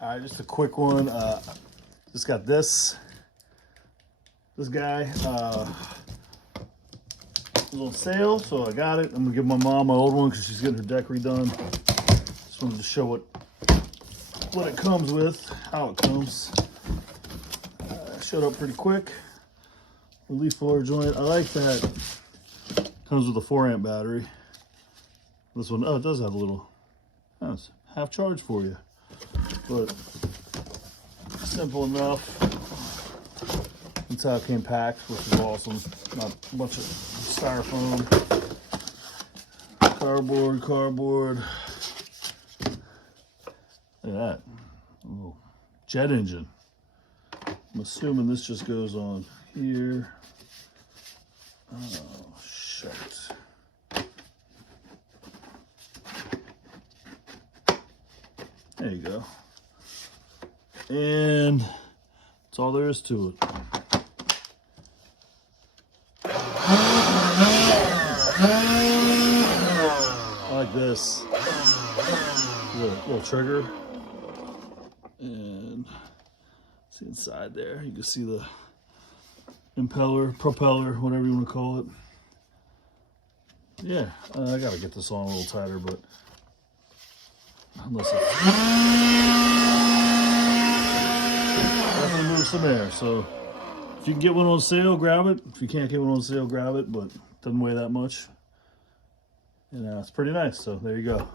All right, just a quick one. Just got this guy was on sale, so I got it. I'm gonna give my mom my old one because she's getting her deck redone. Just wanted to show what it comes with, how it comes. Showed up pretty quick. The leaf blower joint. I like that. Comes with a 4-amp battery. This one, oh, it does have a little. Oh, it's half charge for you, but simple enough. That's how it came packed, which is awesome. Not a bunch of styrofoam, cardboard. Look at that. Oh, jet engine. I'm assuming this just goes on here. Oh, shit. There you go. And that's all there is to it. I like this. Little trigger. And see inside there, you can see the propeller, whatever you want to call it. Yeah, I gotta get this on a little tighter, but unless it's definitely move some air. So if you can get one on sale, grab it. If you can't get one on sale, grab it, but it doesn't weigh that much. And it's pretty nice. So there you go.